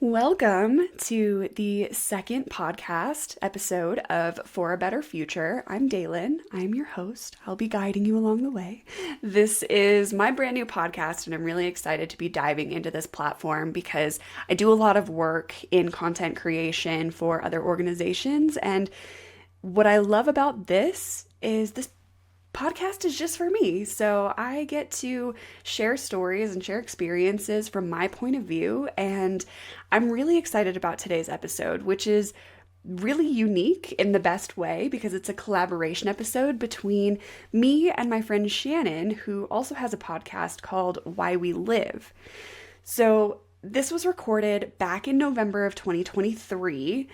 Welcome to the second podcast episode of For a Better Future. I'm Dalen. I'm your host. I'll be guiding you along the way. This is my brand new podcast, and I'm really excited to be diving into this platform because I do a lot of work in content creation for other organizations. And what I love about this podcast is just for me. So I get to share stories and share experiences from my point of view. And I'm really excited about today's episode, which is really unique in the best way because it's a collaboration episode between me and my friend Shannon, who also has a podcast called Why We Live. So this was recorded back in November of 2023.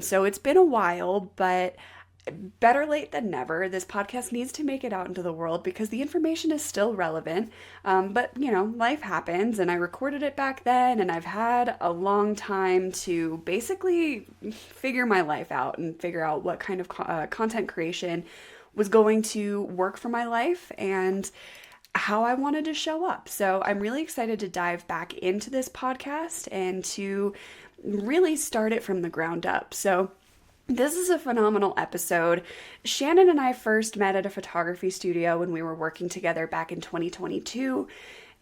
So it's been a while, but better late than never. This podcast needs to make it out into the world because the information is still relevant. But life happens, and I recorded it back then, and I've had a long time to basically figure my life out and figure out what kind of content creation was going to work for my life and how I wanted to show up. So I'm really excited to dive back into this podcast and to really start it from the ground up. So this is a phenomenal episode. Shannon and I first met at a photography studio when we were working together back in 2022.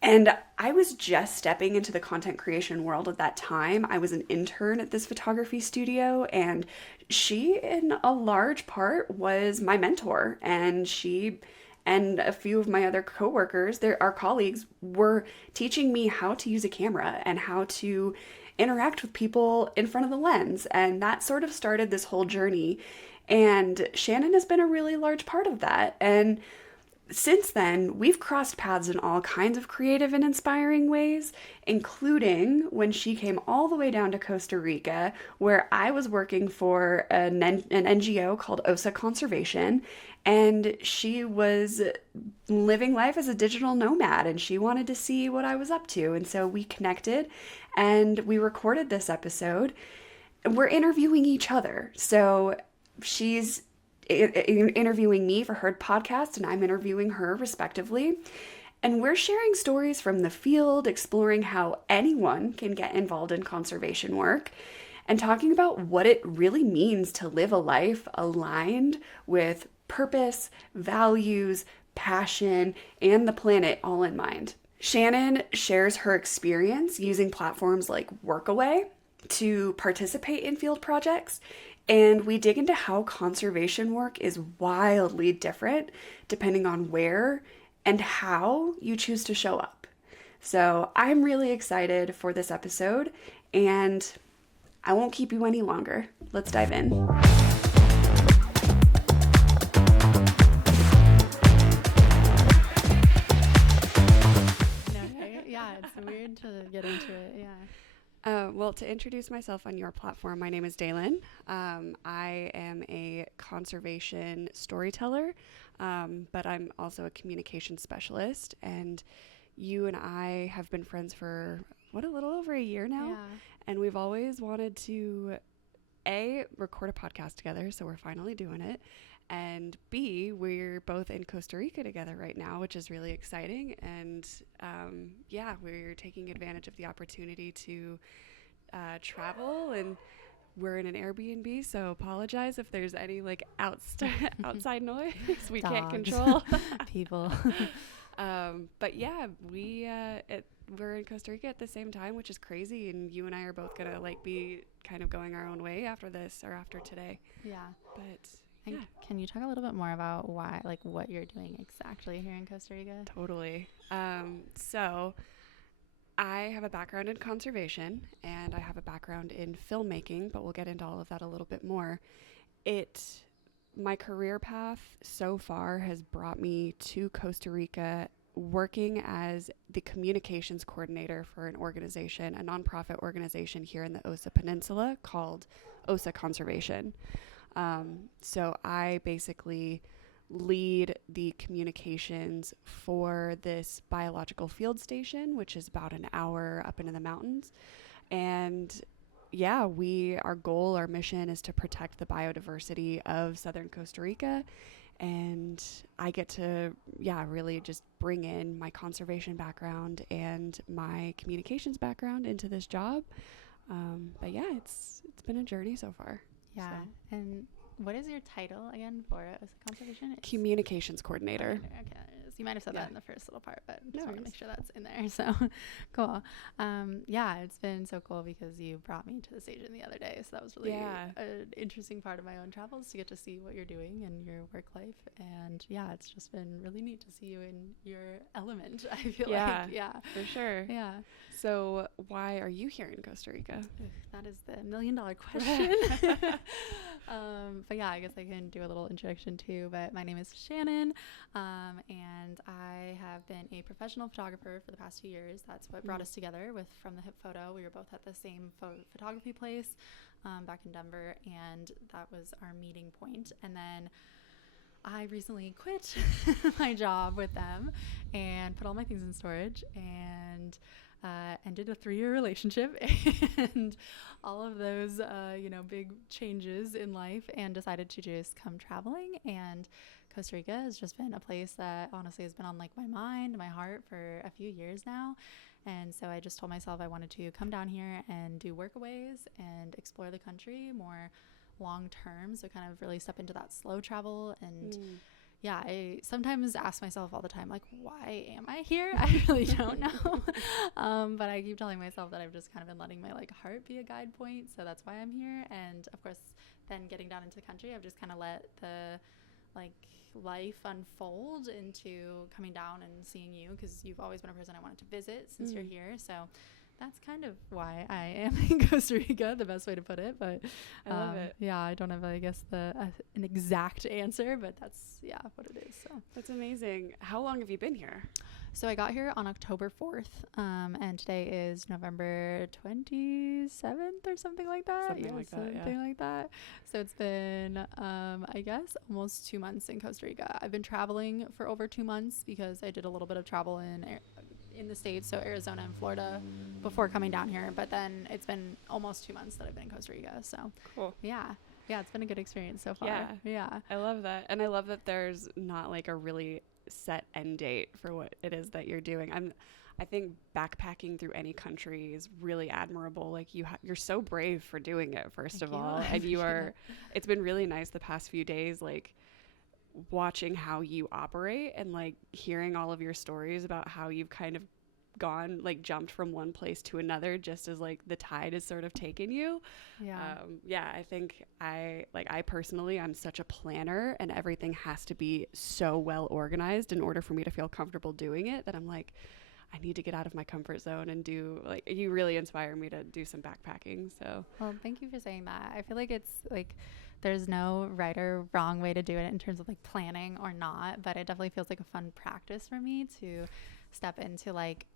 And I was just stepping into the content creation world at that time. I was an intern at this photography studio, and she, in a large part, was my mentor. And she and a few of my other coworkers, our colleagues, were teaching me how to use a camera and how to interact with people in front of the lens. And that sort of started this whole journey. And Shannon has been a really large part of that. And since then, we've crossed paths in all kinds of creative and inspiring ways, including when she came all the way down to Costa Rica, where I was working for an NGO called OSA Conservation, and she was living life as a digital nomad, and she wanted to see what I was up to. And so we connected, and we recorded this episode. We're interviewing each other. So she's interviewing me for her podcast, and I'm interviewing her respectively. And we're sharing stories from the field, exploring how anyone can get involved in conservation work, and talking about what it really means to live a life aligned with purpose, values, passion, and the planet all in mind. Shannon shares her experience using platforms like Workaway to participate in field projects, and we dig into how conservation work is wildly different depending on where and how you choose to show up. So I'm really excited for this episode, and I won't keep you any longer. Let's dive in. Yeah, it's weird to get into it. Yeah. Well, to introduce myself on your platform, my name is Dalen. I am a conservation storyteller, but I'm also a communication specialist. And you and I have been friends for, a little over a year now. Yeah. And we've always wanted to, A, record a podcast together, so we're finally doing it. And B, we're both in Costa Rica together right now, which is really exciting. And we're taking advantage of the opportunity to travel, and we're in an Airbnb, so apologize if there's any outside noise we can't control. People. But yeah, we're in Costa Rica at the same time, which is crazy. And you and I are both gonna be kind of going our own way after this or after today. Yeah. But yeah. Can you talk a little bit more about why, what you're doing exactly here in Costa Rica? Totally. So I have a background in conservation, and I have a background in filmmaking, but we'll get into all of that a little bit more. My career path so far has brought me to Costa Rica working as the communications coordinator for an organization, a nonprofit organization here in the OSA Peninsula called OSA Conservation. So I basically lead the communications for this biological field station, which is about an hour up into the mountains. And yeah, our mission is to protect the biodiversity of southern Costa Rica. And I get to, really just bring in my conservation background and my communications background into this job. But yeah, it's been a journey so far. Yeah. So. And what is your title again for it? Was it conservation? Communications coordinator. Okay. So you might have said that in the first little part, but just want to make sure that's in there. So cool. Yeah, it's been so cool because you brought me to the station the other day. So that was really an interesting part of my own travels to get to see what you're doing in your work life. And yeah, it's just been really neat to see you in your element, I feel like. Yeah, for sure. Yeah. So why are you here in Costa Rica? That is the $1 million question. But yeah, I guess I can do a little introduction too. But my name is Shannon, and I have been a professional photographer for the past 2 years. That's what brought us together with From the Hip Photo. We were both at the same photography place back in Denver, and that was our meeting point. And then I recently quit my job with them and put all my things in storage and ended a 3-year relationship and all of those, big changes in life, and decided to just come traveling. And Costa Rica has just been a place that honestly has been on like my mind, my heart for a few years now. And so I just told myself I wanted to come down here and do workaways and explore the country more long term. So kind of really step into that slow travel. And yeah, I sometimes ask myself all the time, like, why am I here? I really don't know. But I keep telling myself that I've just kind of been letting my like heart be a guide point. So that's why I'm here. And of course, then getting down into the country, I've just kind of let the like life unfold into coming down and seeing you, because you've always been a person I wanted to visit since you're here. So that's kind of why I am in Costa Rica, the best way to put it. But I love it. Yeah, I don't have, I guess, an exact answer, but that's, what it is. So that's amazing. How long have you been here? So I got here on October 4th, and today is November 27th or something like that. Something like that. So it's been, I guess, almost 2 months in Costa Rica. I've been traveling for over 2 months because I did a little bit of travel in the States, so Arizona and Florida, before coming down here. But then it's been almost 2 months that I've been in Costa Rica. So cool. Yeah, it's been a good experience so far. Yeah. I love that. And I love that there's not like a really set end date for what it is that you're doing. I think backpacking through any country is really admirable. Like you're so brave for doing it, first of all. And it's been really nice the past few days, like watching how you operate and like hearing all of your stories about how you've kind of jumped from one place to another just as like the tide has sort of taken you. I think I personally, I'm such a planner, and everything has to be so well organized in order for me to feel comfortable doing it, that I'm like, I need to get out of my comfort zone and do, like, you really inspire me to do some backpacking. So well, thank you for saying that. I feel like it's like there's no right or wrong way to do it in terms of like planning or not, but it definitely feels like a fun practice for me to step into like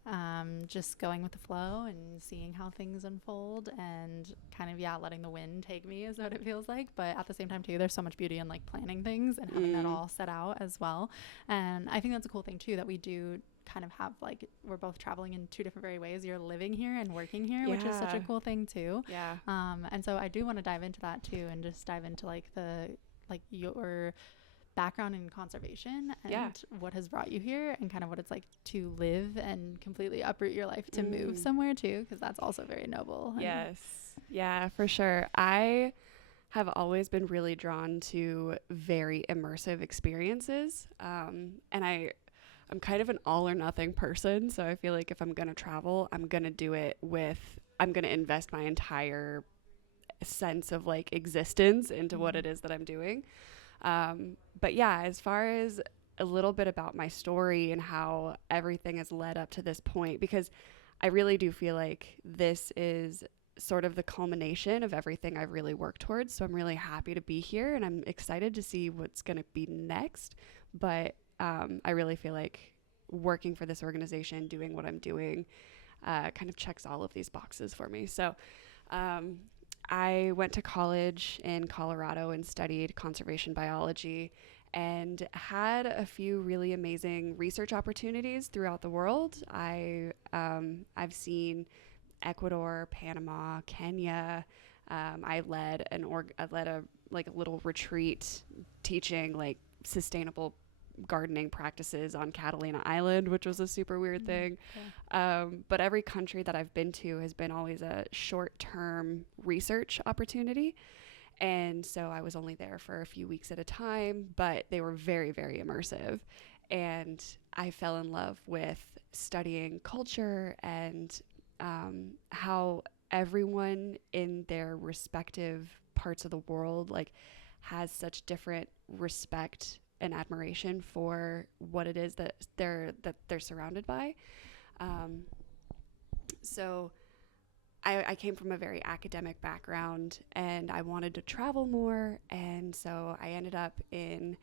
just going with the flow and seeing how things unfold, and kind of letting the wind take me is what it feels like. But at the same time too, there's so much beauty in like planning things and having that all set out as well. And I think that's a cool thing too, that we do kind of have, like, we're both traveling in two different very ways. You're living here and working here, which is such a cool thing too. And so I do want to dive into that too, and just dive into like your background in conservation and what has brought you here, and kind of what it's like to live and completely uproot your life to move somewhere too, because that's also very noble. Yeah, for sure. I have always been really drawn to very immersive experiences, and I'm kind of an all or nothing person. So I feel like if I'm going to travel, I'm going to invest my entire sense of like existence into what it is that I'm doing. But yeah, as far as a little bit about my story and how everything has led up to this point, because I really do feel like this is sort of the culmination of everything I've really worked towards. So I'm really happy to be here, and I'm excited to see what's going to be next. But I really feel like working for this organization, doing what I'm doing, kind of checks all of these boxes for me. So I went to college in Colorado and studied conservation biology, and had a few really amazing research opportunities throughout the world. I've seen Ecuador, Panama, Kenya. I led a little retreat teaching like sustainable gardening practices on Catalina Island, which was a super weird thing. But every country that I've been to has been always a short-term research opportunity. And so I was only there for a few weeks at a time, but they were very, very immersive. And I fell in love with studying culture and how everyone in their respective parts of the world like has such different respect and admiration for what it is that they're surrounded by. Um, so I came from a very academic background and I wanted to travel more. And so I ended up in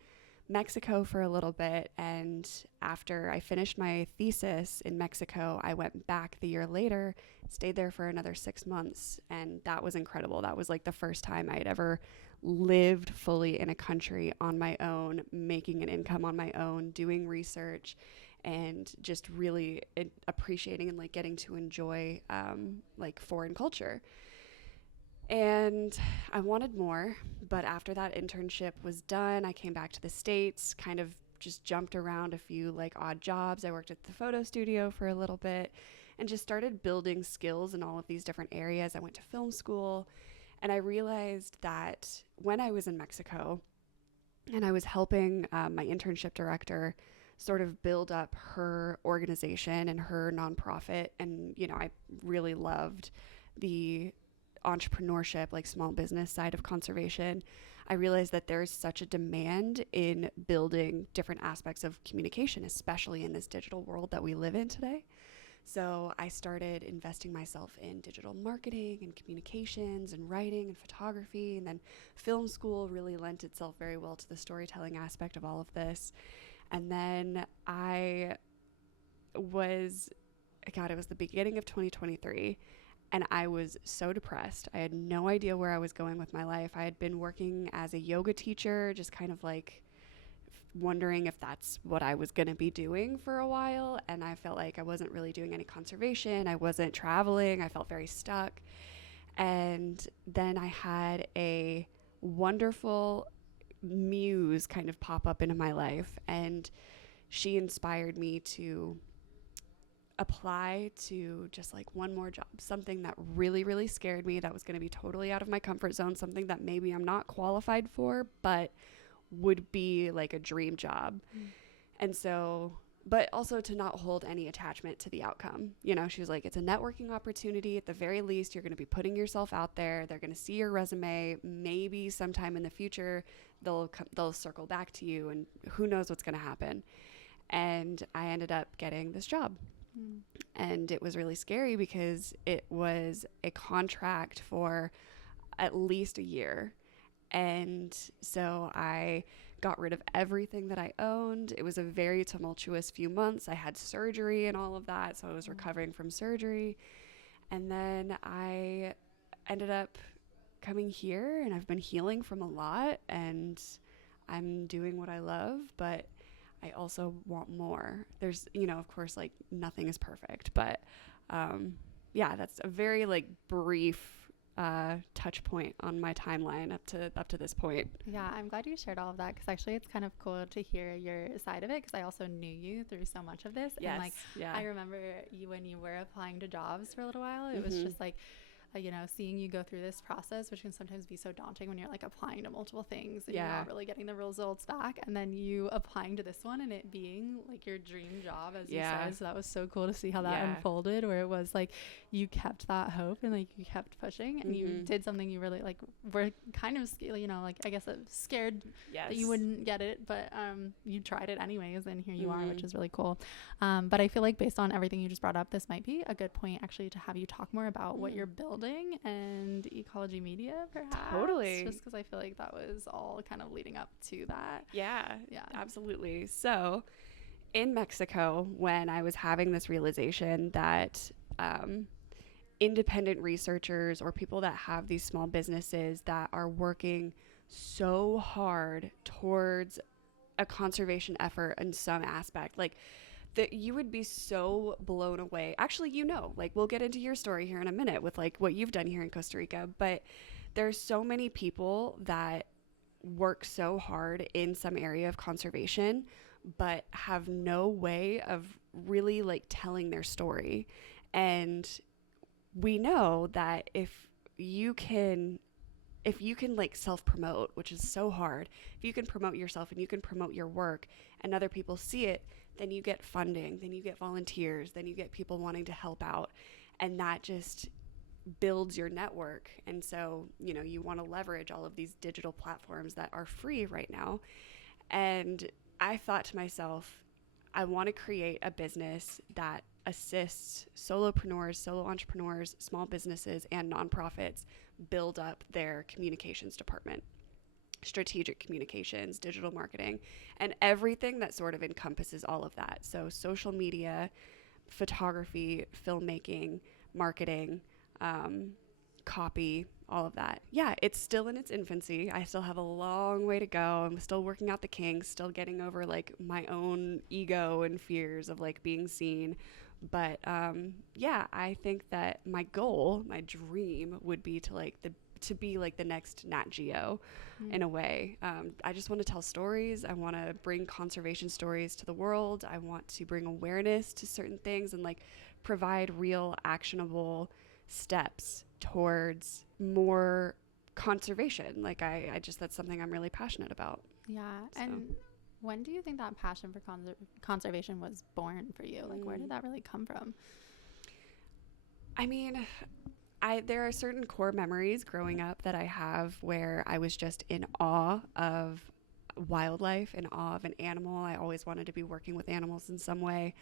Mexico for a little bit. And after I finished my thesis in Mexico, I went back the year later, stayed there for another 6 months. And that was incredible. That was like the first time I had ever lived fully in a country on my own, making an income on my own, doing research, and just really appreciating and like getting to enjoy like foreign culture. And I wanted more, but after that internship was done, I came back to the States, kind of just jumped around a few like odd jobs. I worked at the photo studio for a little bit and just started building skills in all of these different areas. I went to film school, and I realized that when I was in Mexico and I was helping my internship director sort of build up her organization and her nonprofit, and I really loved the entrepreneurship, like small business side of conservation. I realized that there's such a demand in building different aspects of communication, especially in this digital world that we live in today. So I started investing myself in digital marketing and communications and writing and photography. And then film school really lent itself very well to the storytelling aspect of all of this. And then it was the beginning of 2023. And I was so depressed. I had no idea where I was going with my life. I had been working as a yoga teacher, just kind of like wondering if that's what I was going to be doing for a while. And I felt like I wasn't really doing any conservation. I wasn't traveling. I felt very stuck. And then I had a wonderful muse kind of pop up into my life. And she inspired me to apply to just like one more job, something that really, really scared me, that was going to be totally out of my comfort zone, something that maybe I'm not qualified for, but would be like a dream job. And so, but also to not hold any attachment to the outcome. She was like, it's a networking opportunity. At the very least, you're going to be putting yourself out there. They're going to see your resume. Maybe sometime in the future, they'll circle back to you, and who knows what's going to happen. And I ended up getting this job. And it was really scary because it was a contract for at least a year. And so I got rid of everything that I owned. It was a very tumultuous few months. I had surgery and all of that. So I was recovering from surgery. And then I ended up coming here, and I've been healing from a lot, and I'm doing what I love, but I also want more. There's, of course, like nothing is perfect, but that's a very like brief touch point on my timeline up to this point. Yeah, I'm glad you shared all of that, because actually it's kind of cool to hear your side of it, because I also knew you through so much of this. Yes, and like I remember you when you were applying to jobs for a little while. It was just like seeing you go through this process, which can sometimes be so daunting when you're like applying to multiple things and you're not really getting the results back, and then you applying to this one and it being like your dream job, as you said. So that was so cool to see how that unfolded, where it was like you kept that hope and like you kept pushing, and you did something you really like were kind of like I guess scared that you wouldn't get it, but you tried it anyways, and here you are, which is really cool. But I feel like based on everything you just brought up, this might be a good point actually to have you talk more about what you're building and ecology media, perhaps. Totally. Just because I feel like that was all kind of leading up to that. Yeah, absolutely. So in Mexico, when I was having this realization that independent researchers or people that have these small businesses that are working so hard towards a conservation effort in some aspect, like that you would be so blown away. Actually, like we'll get into your story here in a minute with like what you've done here in Costa Rica, but there's so many people that work so hard in some area of conservation, but have no way of really like telling their story. And we know that if you can like self-promote, which is so hard, if you can promote yourself and you can promote your work and other people see it, then you get funding, then you get volunteers, then you get people wanting to help out. And that just builds your network. And so, you want to leverage all of these digital platforms that are free right now. And I thought to myself, I want to create a business that assists solopreneurs, solo entrepreneurs, small businesses, and nonprofits build up their communications department, strategic communications, digital marketing, and everything that sort of encompasses all of that. So social media, photography, filmmaking, marketing, copy, all of that. Yeah, it's still in its infancy. I still have a long way to go. I'm still working out the kinks, still getting over like my own ego and fears of like being seen. But yeah, I think that my goal, my dream would be to be like the next Nat Geo in a way. I just want to tell stories. I want to bring conservation stories to the world. I want to bring awareness to certain things and like provide real actionable steps towards more conservation. Like I just, that's something I'm really passionate about. Yeah. So. And when do you think that passion for conservation was born for you? Like, where did that really come from? I mean, there are certain core memories growing up that I have where I was just in awe of wildlife, in awe of an animal. I always wanted to be working with animals in some way,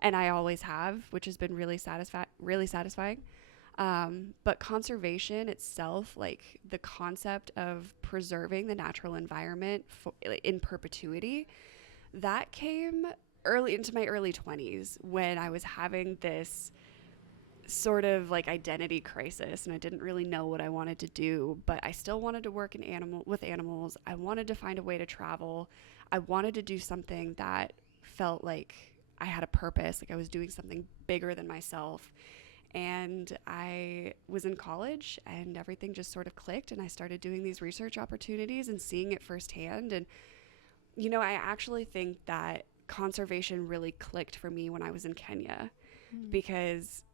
and I always have, which has been really satisfying. But conservation itself, like the concept of preserving the natural environment in perpetuity, that came early into my early 20s when I was having this sort of like identity crisis and I didn't really know what I wanted to do, but I still wanted to work with animals. I wanted to find a way to travel. I wanted to do something that felt like I had a purpose, like I was doing something bigger than myself. And I was in college and everything just sort of clicked and I started doing these research opportunities and seeing it firsthand. And, I actually think that conservation really clicked for me when I was in Kenya because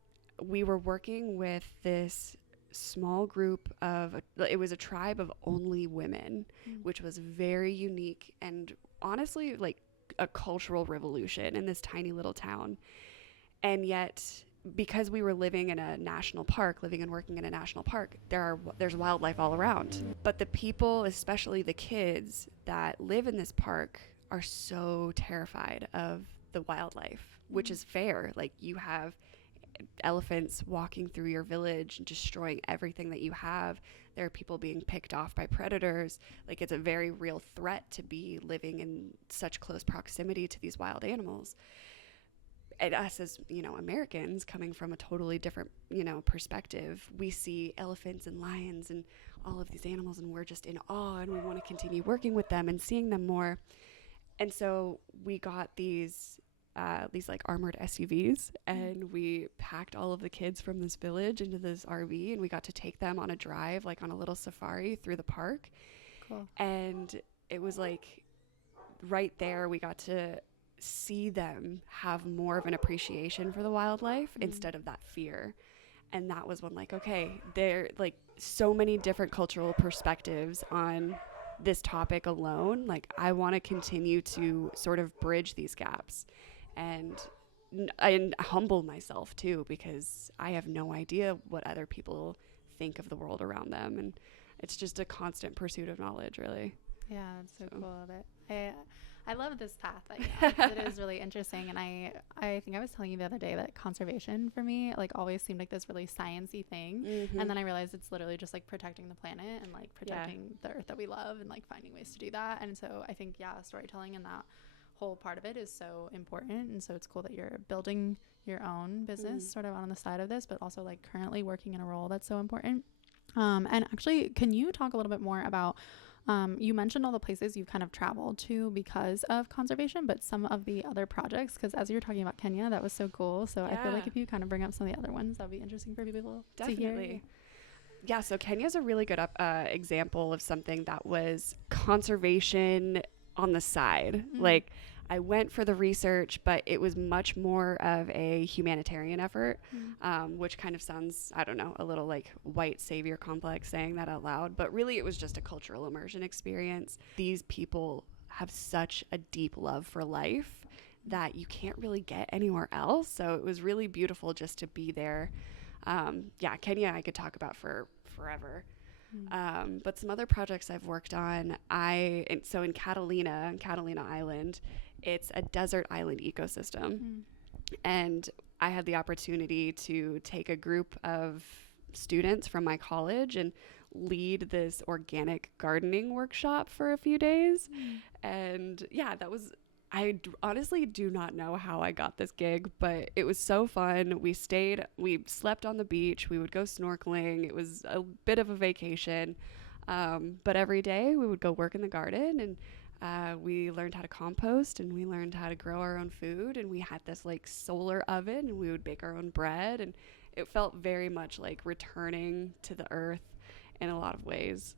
we were working with this small group it was a tribe of only women, which was very unique and honestly like a cultural revolution in this tiny little town. And yet, because we were living and working in a national park, there's wildlife all around. But the people, especially the kids that live in this park, are so terrified of the wildlife, which is fair. Like you have elephants walking through your village and destroying everything that you have. There are people being picked off by predators. Like it's a very real threat to be living in such close proximity to these wild animals. And us as, Americans coming from a totally different, perspective, we see elephants and lions and all of these animals and we're just in awe and we want to continue working with them and seeing them more. And so we got these like armored SUVs and we packed all of the kids from this village into this RV and we got to take them on a drive, like on a little safari through the park. Cool. And it was like right there we got to see them have more of an appreciation for the wildlife instead of that fear. And that was when like, okay, there like so many different cultural perspectives on this topic alone. Like I want to continue to sort of bridge these gaps and humble myself too, because I have no idea what other people think of the world around them. And it's just a constant pursuit of knowledge, really. Yeah, it's so cool that I love this path that you're on, 'cause it is really interesting. And I think I was telling you the other day that conservation for me like always seemed like this really sciencey thing. And then I realized it's literally just like protecting the planet and like protecting the earth that we love and like finding ways to do that. And so I think, storytelling and that whole part of it is so important. And so it's cool that you're building your own business sort of on the side of this, but also like currently working in a role that's so important. And actually, can you talk a little bit more about you mentioned all the places you've kind of traveled to because of conservation, but some of the other projects, because as you were talking about Kenya, that was so cool. So I feel like if you kind of bring up some of the other ones, that would be interesting for people to hear. Yeah, so Kenya's a really good example of something that was conservation on the side. Like I went for the research, but it was much more of a humanitarian effort, which kind of sounds, I don't know, a little like white savior complex saying that out loud. But really, it was just a cultural immersion experience. These people have such a deep love for life that you can't really get anywhere else. So it was really beautiful just to be there. Kenya I could talk about for forever. But some other projects I've worked on, in Catalina Island, it's a desert island ecosystem. And I had the opportunity to take a group of students from my college and lead this organic gardening workshop for a few days. And yeah, honestly do not know how I got this gig, but it was so fun. We slept on the beach, we would go snorkeling. It was a bit of a vacation. But every day we would go work in the garden, and we learned how to compost, and we learned how to grow our own food, and we had this like solar oven, and we would bake our own bread, and it felt very much like returning to the earth in a lot of ways.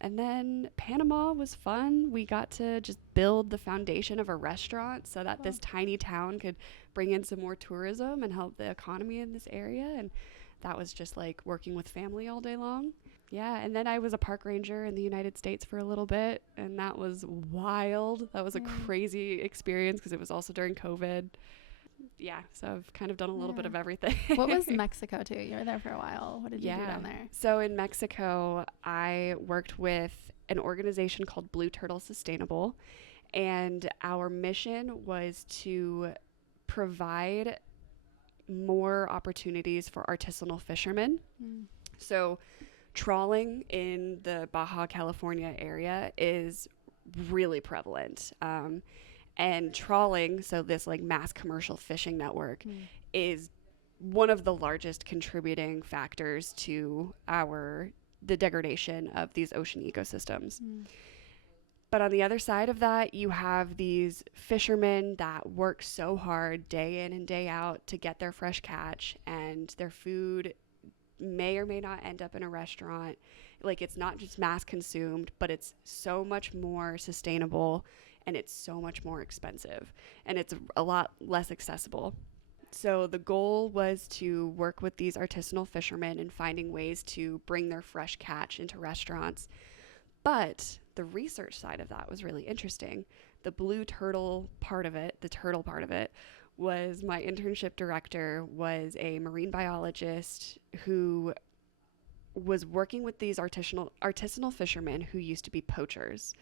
And then Panama was fun. We got to just build the foundation of a restaurant so that this tiny town could bring in some more tourism and help the economy in this area. And that was just like working with family all day long. Yeah, and then I was a park ranger in the United States for a little bit, and that was wild. That was a crazy experience because it was also during COVID. Yeah, so I've kind of done a little bit of everything. What was Mexico too? You were there for a while. What did you do down there? So in Mexico, I worked with an organization called Blue Turtle Sustainable, and our mission was to provide more opportunities for artisanal fishermen. So trawling in the Baja California area is really prevalent. And trawling, so this like mass commercial fishing network, is one of the largest contributing factors to the degradation of these ocean ecosystems. But on the other side of that, you have these fishermen that work so hard day in and day out to get their fresh catch, and their food may or may not end up in a restaurant. Like, it's not just mass consumed, but it's so much more sustainable, and it's so much more expensive, and it's a lot less accessible. So the goal was to work with these artisanal fishermen and finding ways to bring their fresh catch into restaurants. But the research side of that was really interesting. The blue turtle part of it, the turtle part of it, was my internship director was a marine biologist who was working with these artisanal fishermen who used to be poachers.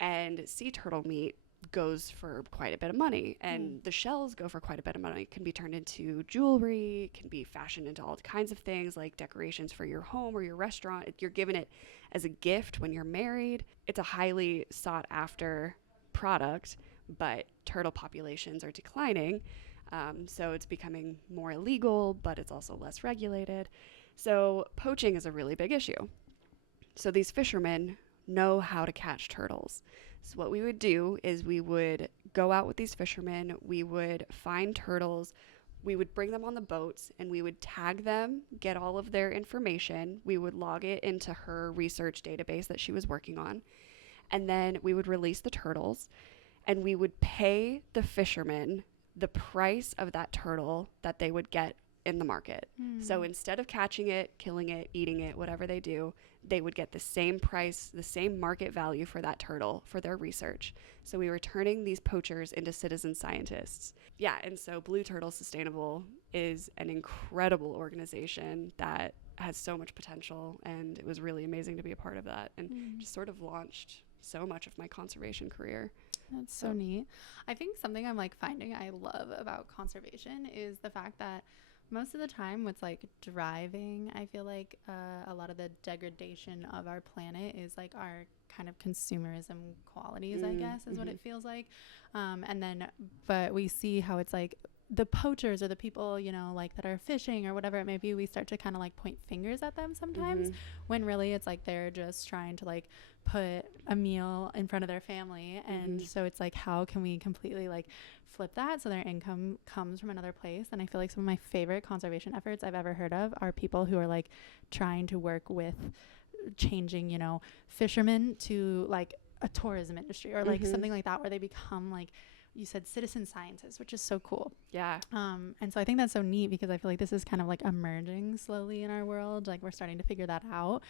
And sea turtle meat goes for quite a bit of money, and the shells go for quite a bit of money. It can be turned into jewelry, can be fashioned into all kinds of things like decorations for your home or your restaurant. You're given it as a gift when you're married. It's a highly sought after product, but turtle populations are declining. So it's becoming more illegal, but it's also less regulated. So poaching is a really big issue. So these fishermen know how to catch turtles. So what we would do is we would go out with these fishermen, we would find turtles, we would bring them on the boats, and we would tag them, get all of their information, we would log it into her research database that she was working on, and then we would release the turtles, and we would pay the fishermen the price of that turtle that they would get in the market. So instead of catching it, killing it, eating it, whatever they do, they would get the same price, the same market value for that turtle for their research. So we were turning these poachers into citizen scientists. Yeah, and so Blue Turtle Sustainable is an incredible organization that has so much potential, and it was really amazing to be a part of that, and just sort of launched so much of my conservation career. That's so neat. I think something I'm like finding I love about conservation is the fact that most of the time what's like driving, I feel like a lot of the degradation of our planet is like our kind of consumerism qualities, I guess, is what it feels like. But we see how it's like the poachers or the people, you know, like that are fishing or whatever it may be, we start to kind of like point fingers at them sometimes, when really it's like they're just trying to like put a meal in front of their family. And so it's like, how can we completely like flip that so their income comes from another place? And I feel like some of my favorite conservation efforts I've ever heard of are people who are like trying to work with changing, you know, fishermen to like a tourism industry or like something like that, where they become like you said citizen scientists, which is so cool. Yeah. And so I think that's so neat because I feel like this is kind of like emerging slowly in our world. Like we're starting to figure that out,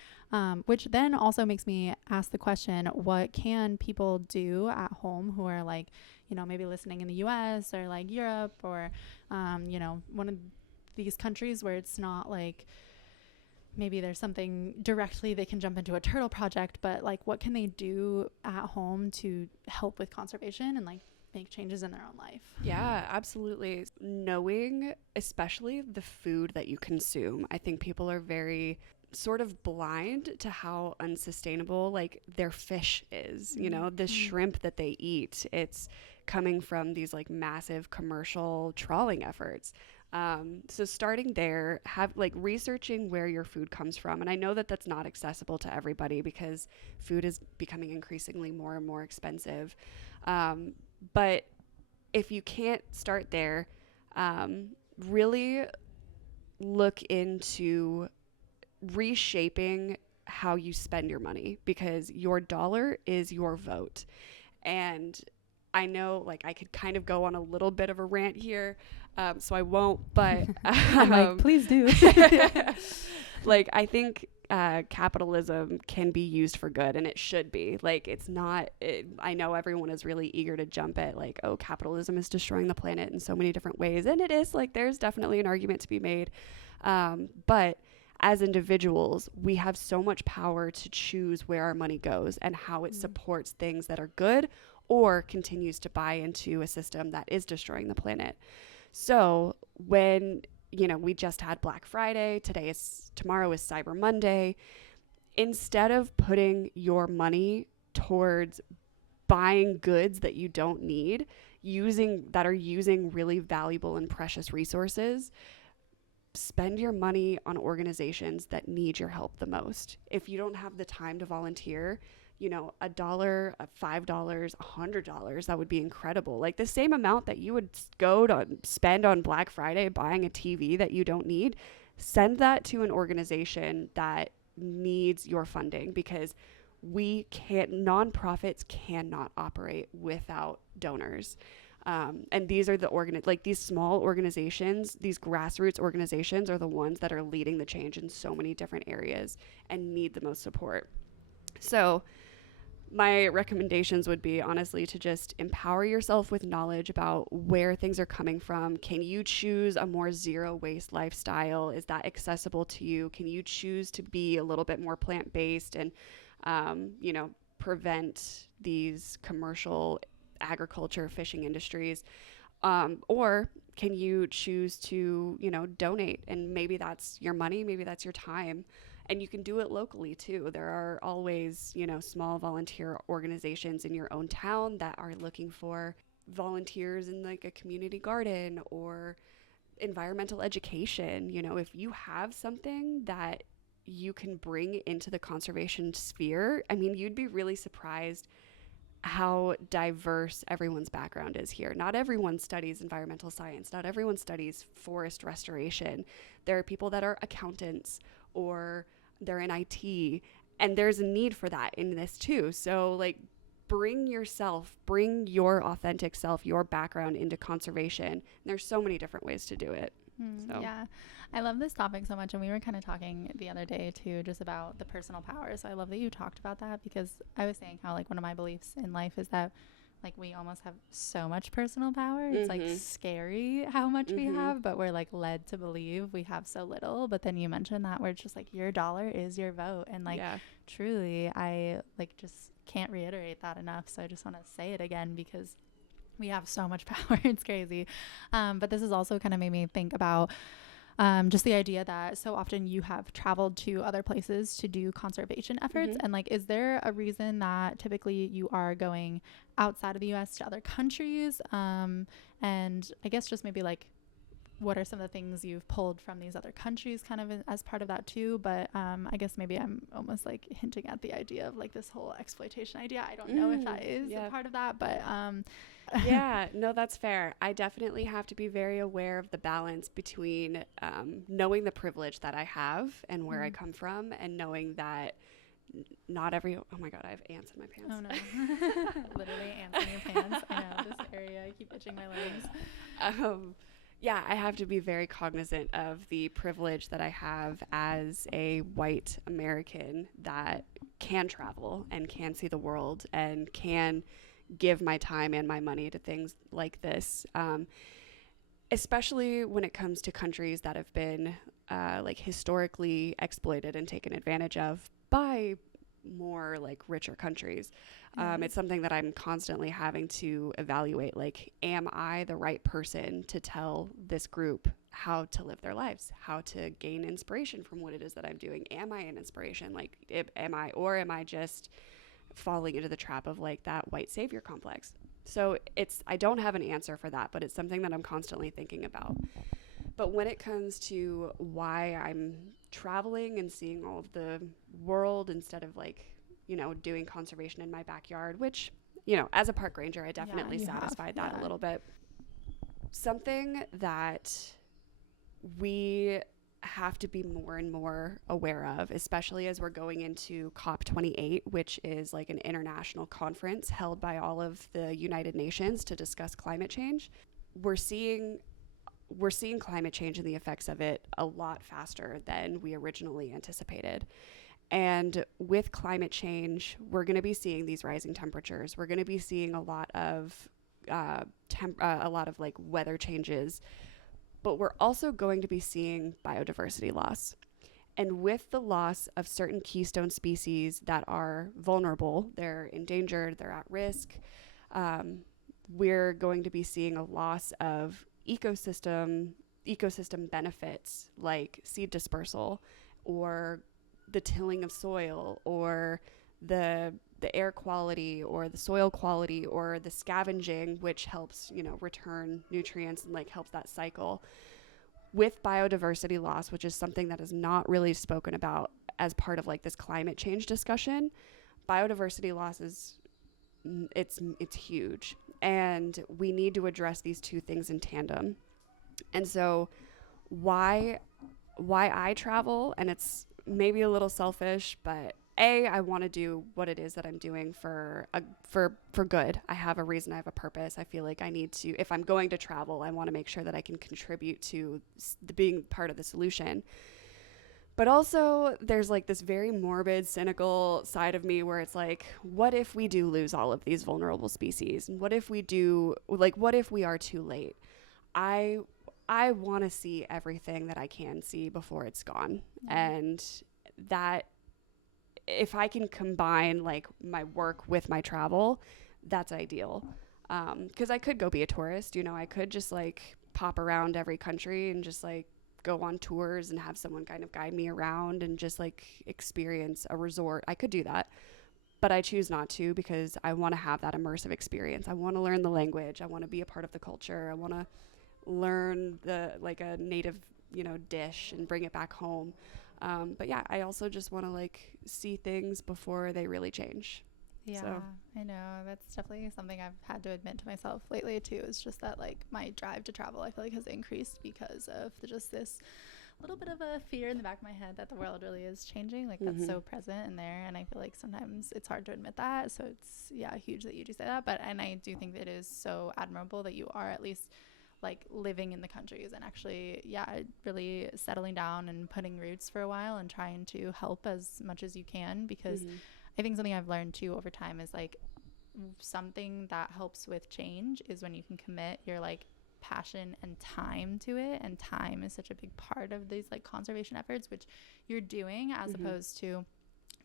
which then also makes me ask the question, what can people do at home who are like, you know, maybe listening in the US or like Europe or, you know, one of these countries where it's not like, maybe there's something directly they can jump into a turtle project, but like what can they do at home to help with conservation and like make changes in their own life? Yeah, absolutely. Knowing especially the food that you consume. I think people are very sort of blind to how unsustainable like their fish is, you know, the shrimp that they eat. It's coming from these like massive commercial trawling efforts. So starting there, have like researching where your food comes from. And I know that that's not accessible to everybody because food is becoming increasingly more and more expensive. But if you can't start there, really look into reshaping how you spend your money because your dollar is your vote. And I know like I could kind of go on a little bit of a rant here, so I won't, but I'm like, please do. like I think capitalism can be used for good, and it should be. Like it's not I know everyone is really eager to jump at like, oh, capitalism is destroying the planet in so many different ways, and it is. Like there's definitely an argument to be made, but as individuals, we have so much power to choose where our money goes and how it supports things that are good or continues to buy into a system that is destroying the planet. So when, you know, we just had Black Friday, tomorrow is Cyber Monday, instead of putting your money towards buying goods that you don't need, using really valuable and precious resources, spend your money on organizations that need your help the most. If you don't have the time to volunteer, you know, $1, $5, $100, that would be incredible. Like the same amount that you would go to spend on Black Friday buying a TV that you don't need, send that to an organization that needs your funding because nonprofits cannot operate without donors. And these are these small organizations, these grassroots organizations are the ones that are leading the change in so many different areas and need the most support. So my recommendations would be honestly to just empower yourself with knowledge about where things are coming from. Can you choose a more zero waste lifestyle? Is that accessible to you? Can you choose to be a little bit more plant-based and, you know, prevent these commercial agriculture, fishing industries? Or can you choose to, you know, donate? And maybe that's your money, maybe that's your time. And you can do it locally too. There are always, you know, small volunteer organizations in your own town that are looking for volunteers in like a community garden or environmental education. You know, if you have something that you can bring into the conservation sphere, I mean, you'd be really surprised how diverse everyone's background is here. Not everyone studies environmental science. Not everyone studies forest restoration. There are people that are accountants or they're in IT, and there's a need for that in this too. So like bring your authentic self, your background into conservation. And there's so many different ways to do it. So. Yeah, I love this topic so much. And we were kind of talking the other day too, just about the personal power. So I love that you talked about that because I was saying how like one of my beliefs in life is that like we almost have so much personal power. It's like scary how much we have, but we're like led to believe we have so little. But then you mentioned that where it's just like your dollar is your vote. And like truly, I like just can't reiterate that enough. So I just want to say it again because we have so much power. It's crazy. But this has also kind of made me think about just the idea that so often you have traveled to other places to do conservation efforts. And like, is there a reason that typically you are going outside of the US to other countries? And I guess just maybe like, what are some of the things you've pulled from these other countries kind of as part of that too? But I guess maybe I'm almost like hinting at the idea of like this whole exploitation idea. I don't know if that is a part of that, but yeah, no, that's fair. I definitely have to be very aware of the balance between knowing the privilege that I have and where I come from and knowing that not every, oh my God, I have ants in my pants. Oh no. Literally ants in your pants. I know, this area, I keep itching my legs. Yeah, I have to be very cognizant of the privilege that I have as a white American that can travel and can see the world and can give my time and my money to things like this. Especially when it comes to countries that have been like historically exploited and taken advantage of by more like richer countries. It's something that I'm constantly having to evaluate. Like, am I the right person to tell this group how to live their lives, how to gain inspiration from what it is that I'm doing? Am I an inspiration? Like, am I just falling into the trap of like that white savior complex? So I don't have an answer for that, but it's something that I'm constantly thinking about. But when it comes to why I'm traveling and seeing all of the world instead of like, doing conservation in my backyard, which, as a park ranger, I definitely satisfied that a little bit. Something that we have to be more and more aware of, especially as we're going into COP28, which is like an international conference held by all of the United Nations to discuss climate change. We're seeing climate change and the effects of it a lot faster than we originally anticipated. And with climate change, we're going to be seeing these rising temperatures. We're going to be seeing a lot of like weather changes, but we're also going to be seeing biodiversity loss. And with the loss of certain keystone species that are vulnerable, they're endangered, they're at risk, we're going to be seeing a loss of ecosystem benefits like seed dispersal or the tilling of soil or the air quality or the soil quality or the scavenging, which helps, return nutrients and like helps that cycle. With biodiversity loss, which is something that is not really spoken about as part of like this climate change discussion, biodiversity loss it's huge. And we need to address these two things in tandem. And so why I travel, and it's maybe a little selfish, but I want to do what it is that I'm doing for good. I have a reason, I have a purpose. I feel like I need to, if I'm going to travel, I want to make sure that I can contribute to being part of the solution. But also there's like this very morbid, cynical side of me where it's like, what if we do lose all of these vulnerable species? And what if we are too late? I want to see everything that I can see before it's gone. And that if I can combine like my work with my travel, that's ideal. 'Cause I could go be a tourist, I could just like pop around every country and just like go on tours and have someone kind of guide me around and just like experience a resort. I could do that, but I choose not to because I want to have that immersive experience. I want to learn the language. I want to be a part of the culture. I want to learn a native, dish and bring it back home. But yeah, I also just want to like see things before they really change. Yeah, so. I know. That's definitely something I've had to admit to myself lately too, is just that like my drive to travel, I feel like has increased because of just this little bit of a fear in the back of my head that the world really is changing. Like that's so present in there. And I feel like sometimes it's hard to admit that. So it's, huge that you do say that. And I do think that it is so admirable that you are at least like living in the countries and actually, really settling down and putting roots for a while and trying to help as much as you can, because I think something I've learned too over time is like something that helps with change is when you can commit your like passion and time to it. And time is such a big part of these like conservation efforts, which you're doing as opposed to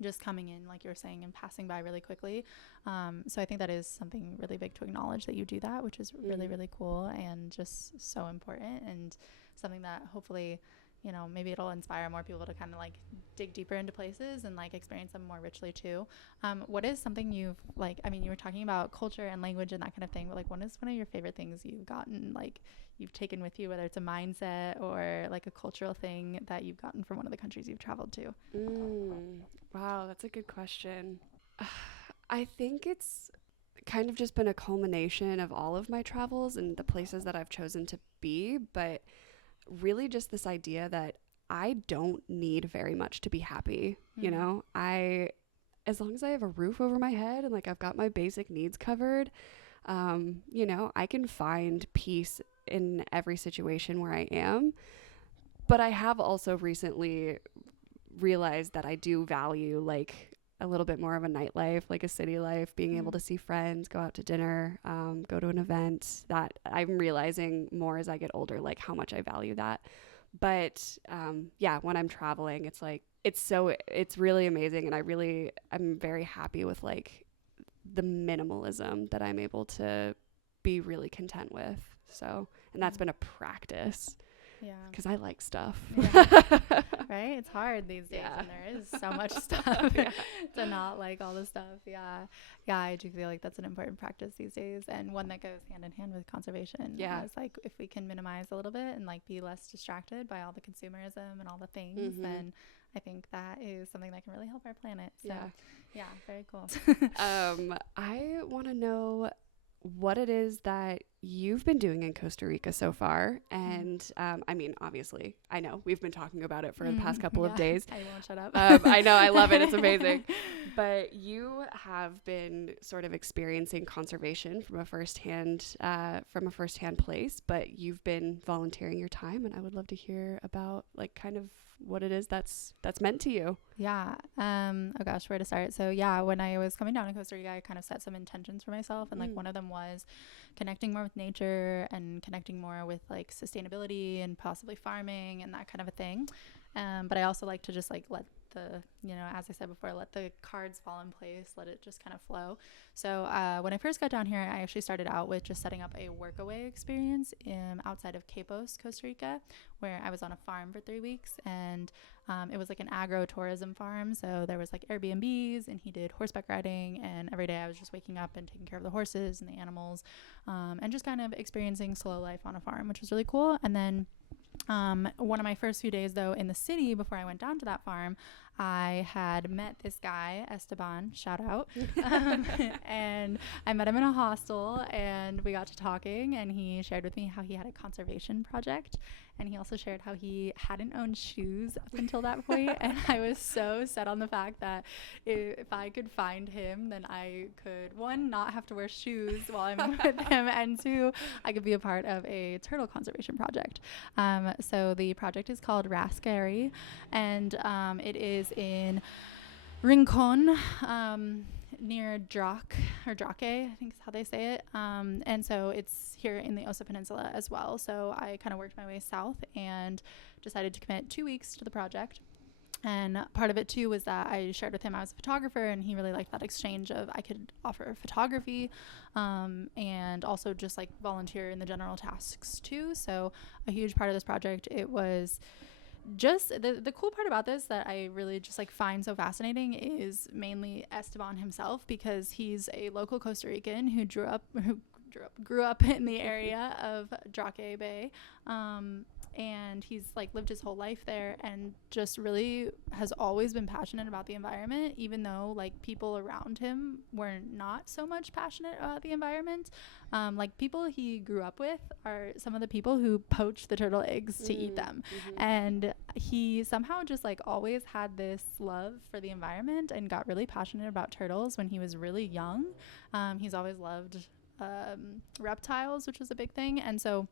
just coming in, like you're saying, and passing by really quickly. So I think that is something really big to acknowledge that you do that, which is really, really cool and just so important, and something that hopefully, maybe it'll inspire more people to kind of like dig deeper into places and like experience them more richly too. What is something you've like, I mean, you were talking about culture and language and that kind of thing, but like what is one of your favorite things you've gotten, like you've taken with you, whether it's a mindset or like a cultural thing that you've gotten from one of the countries you've traveled to? Wow, that's a good question. I think it's kind of just been a culmination of all of my travels and the places that I've chosen to be, but really just this idea that I don't need very much to be happy. as long as I have a roof over my head and like I've got my basic needs covered, you know, I can find peace in every situation where I am. But I have also recently realized that I do value like a little bit more of a nightlife, like a city life, being able to see friends, go out to dinner, go to an event. That I'm realizing more as I get older, like how much I value that. But yeah, when I'm traveling, it's like it's really amazing, and I'm very happy with like the minimalism that I'm able to be really content with. So, and that's been a practice. Yeah. Because I like stuff. Yeah. Right? It's hard these days, Yeah. and there is so much stuff to not like all the stuff. Yeah. Yeah, I do feel like that's an important practice these days, and one that goes hand in hand with conservation. Yeah. It's like if we can minimize a little bit and like be less distracted by all the consumerism and all the things, then I think that is something that can really help our planet. So, yeah, very cool. I want to know what it is that you've been doing in Costa Rica so far. And I mean, obviously, I know we've been talking about it for the past couple of days. I won't shut up. I know, I love it. It's amazing. But you have been sort of experiencing conservation from a firsthand place, but you've been volunteering your time, and I would love to hear about like kind of what it is that's meant to you. Yeah. Oh gosh, where to start? So yeah, when I was coming down to Costa Rica, I kind of set some intentions for myself, and like one of them was connecting more with nature and connecting more with like sustainability and possibly farming and that kind of a thing. But I also like to just like let the, you know, as I said before, let the cards fall in place, let it just kind of flow. So when I first got down here, I actually started out with just setting up a workaway experience outside of Capos, Costa Rica, where I was on a farm for 3 weeks, and it was like an agro-tourism farm. So there was like Airbnbs, and he did horseback riding, and every day I was just waking up and taking care of the horses and the animals, and just kind of experiencing slow life on a farm, which was really cool. And then one of my first few days though in the city before I went down to that farm, I had met this guy, Esteban, shout out, and I met him in a hostel, and we got to talking, and he shared with me how he had a conservation project, and he also shared how he hadn't owned shoes up until that point. And I was so set on the fact that if I could find him, then I could, one, not have to wear shoes while I'm with him, and two, I could be a part of a turtle conservation project. So the project is called Rascari, and it is in Rincon, near Drac, or Draque, I think is how they say it. And so it's here in the Osa Peninsula as well. So I kind of worked my way south and decided to commit 2 weeks to the project. And part of it too was that I shared with him I was a photographer, and he really liked that exchange of I could offer photography, and also just like volunteer in the general tasks too. So a huge part of this project, it was just the cool part about this that I really just like find so fascinating is mainly Esteban himself, because he's a local Costa Rican who grew up in the area of Draque Bay, and he's like lived his whole life there, and just really has always been passionate about the environment, even though like people around him were not so much passionate about the environment. Like people he grew up with are some of the people who poach the turtle eggs to eat them. And he somehow just like always had this love for the environment and got really passionate about turtles when he was really young. He's always loved reptiles, which was a big thing. And so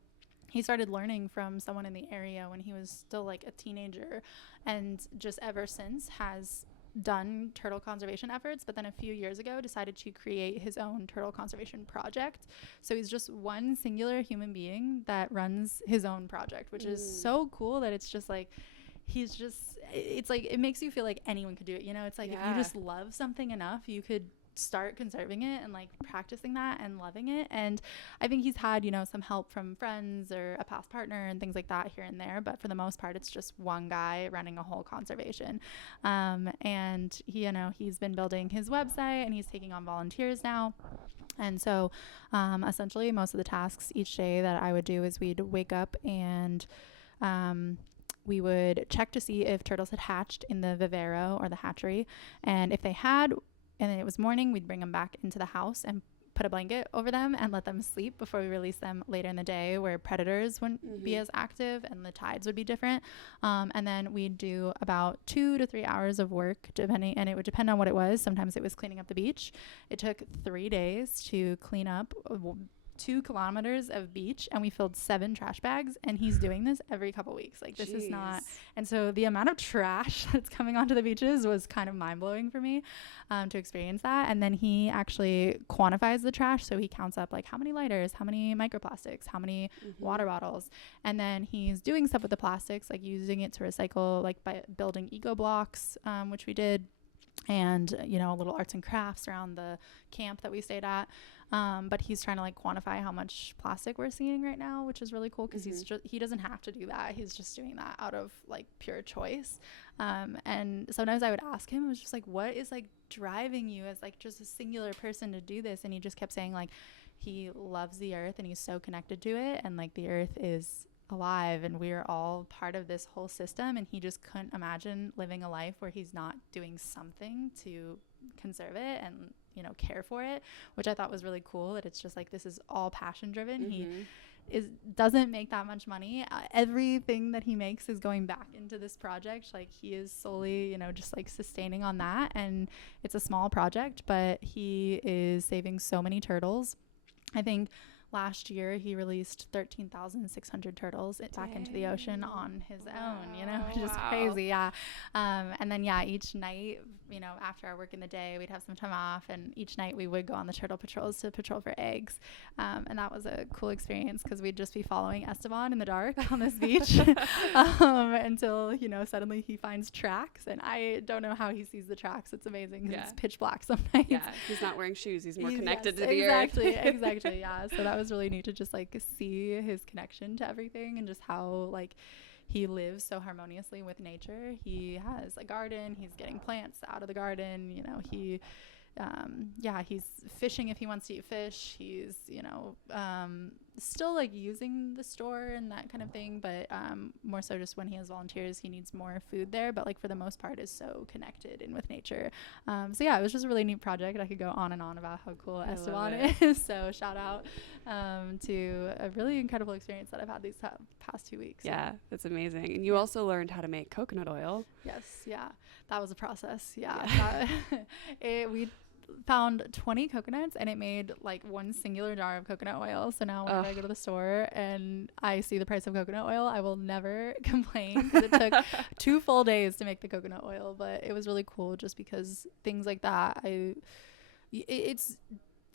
he started learning from someone in the area when he was still like a teenager, and just ever since has done turtle conservation efforts, but then a few years ago decided to create his own turtle conservation project. So he's just one singular human being that runs his own project, which is so cool that it's just like it's like it makes you feel like anyone could do it, you know? It's like if you just love something enough, you could start conserving it and like practicing that and loving it. And I think he's had, you know, some help from friends or a past partner and things like that here and there, but for the most part it's just one guy running a whole conservation. And he, you know, he's been building his website, and he's taking on volunteers now. And so essentially most of the tasks each day that I would do is we'd wake up and we would check to see if turtles had hatched in the vivero or the hatchery, and if they had, and then it was morning, we'd bring them back into the house and put a blanket over them and let them sleep before we release them later in the day, where predators wouldn't be as active and the tides would be different. And then we'd do about 2 to 3 hours of work, depending, and it would depend on what it was. Sometimes it was cleaning up the beach. It took 3 days to clean up 2 kilometers of beach, and we filled 7 trash bags, and he's doing this every couple weeks. Like, this is not, and so the amount of trash that's coming onto the beaches was kind of mind-blowing for me, to experience that. And then he actually quantifies the trash, so he counts up like how many lighters, how many microplastics, how many water bottles, and then he's doing stuff with the plastics, like using it to recycle, like by building eco blocks, which we did, and little arts and crafts around the camp that we stayed at. But he's trying to like quantify how much plastic we're seeing right now, which is really cool, because he doesn't have to do that. He's just doing that out of like pure choice. And sometimes I would ask him, it was just like, what is like driving you as like just a singular person to do this? And he just kept saying like he loves the earth and he's so connected to it, and like the earth is alive and we're all part of this whole system, and he just couldn't imagine living a life where he's not doing something to conserve it and care for it, which I thought was really cool, that it's just like this is all passion driven. He doesn't make that much money. Everything that he makes is going back into this project. Like, he is solely just like sustaining on that, and it's a small project, but he is saving so many turtles. I think last year he released 13,600 turtles back into the ocean on his own, which is crazy. Yeah. And then each night, after our work in the day, we'd have some time off, and each night we would go on the turtle patrols to patrol for eggs. And that was a cool experience, because we'd just be following Esteban in the dark on this beach until suddenly he finds tracks, and I don't know how he sees the tracks. It's amazing, because it's pitch black sometimes. Yeah, he's not wearing shoes, he's more connected to the earth. Exactly. Yeah, so that was really neat to just like see his connection to everything, and just how like he lives so harmoniously with nature. He has a garden, he's getting plants out of the garden, he he's fishing if he wants to eat fish. He's still like using the store and that kind of thing, but more so just when he has volunteers, he needs more food there, but like for the most part is so connected in with nature. So it was just a really neat project. I could go on and on about how cool Esteban is. So shout out to a really incredible experience that I've had these past 2 weeks. Yeah, that's amazing. And you also learned how to make coconut oil. Yes, that was a process. We found 20 coconuts, and it made like one singular jar of coconut oil. So now whenever I go to the store and I see the price of coconut oil, I will never complain, because it took 2 full days to make the coconut oil. But it was really cool, just because things like that, it's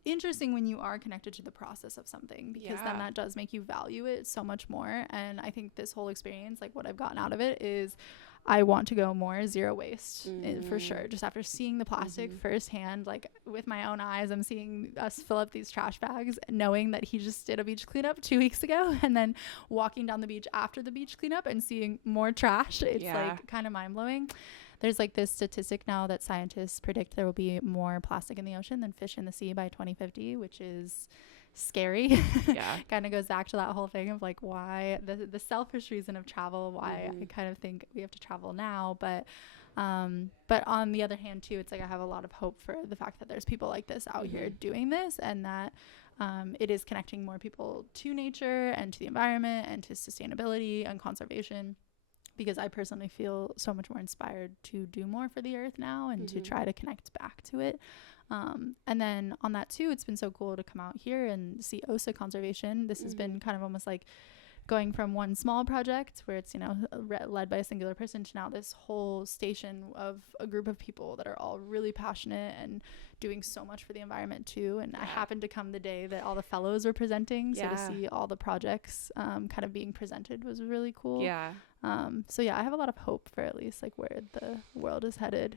interesting when you are connected to the process of something, because then that does make you value it so much more. And I think this whole experience, like what I've gotten out of it, is I want to go more zero waste for sure. Just after seeing the plastic firsthand, like with my own eyes, I'm seeing us fill up these trash bags, knowing that he just did a beach cleanup 2 weeks ago, and then walking down the beach after the beach cleanup and seeing more trash. It's like kind of mind blowing. There's like this statistic now that scientists predict there will be more plastic in the ocean than fish in the sea by 2050, which is scary. Kind of goes back to that whole thing of like why the selfish reason of travel, why I kind of think we have to travel now. But on the other hand too, it's like I have a lot of hope for the fact that there's people like this out here doing this, and that it is connecting more people to nature and to the environment and to sustainability and conservation, because I personally feel so much more inspired to do more for the earth now, and to try to connect back to it. And then on that too, it's been so cool to come out here and see OSA conservation. This has been kind of almost like going from one small project where it's, led by a singular person, to now this whole station of a group of people that are all really passionate and doing so much for the environment too. And I happened to come the day that all the fellows were presenting. So to see all the projects kind of being presented was really cool. I have a lot of hope for at least like where the world is headed.